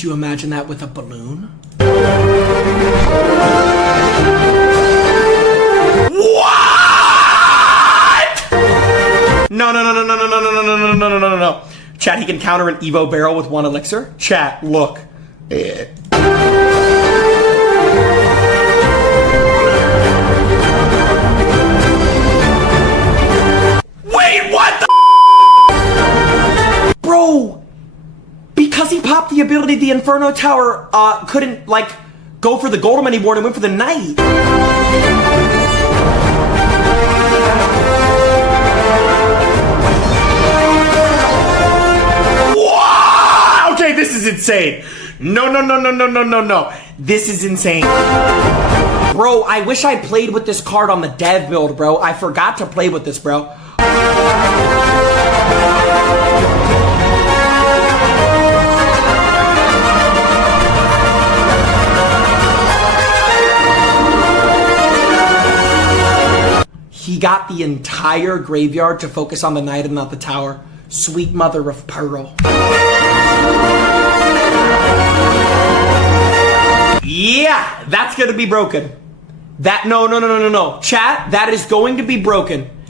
Could you imagine that with a balloon? What? No, no, no, no, no, no, no, no, no, no, no, no, no, no. Chat, he can counter an Evo barrel with 1 elixir. Chat, look. Wait, what the Bro, because he popped the ability, the Inferno Tower couldn't, like, go for the Golem anymore and went for the Knight. Wow! Okay, this is insane. No, no, no, no, no, no, no, no. This is insane. Bro, I wish I played with this card on the dev build, bro. I forgot to play with this, bro. He got the entire graveyard to focus on the Knight and not the tower. Sweet mother of pearl. Yeah, that's gonna be broken. No. Chat, that is going to be broken.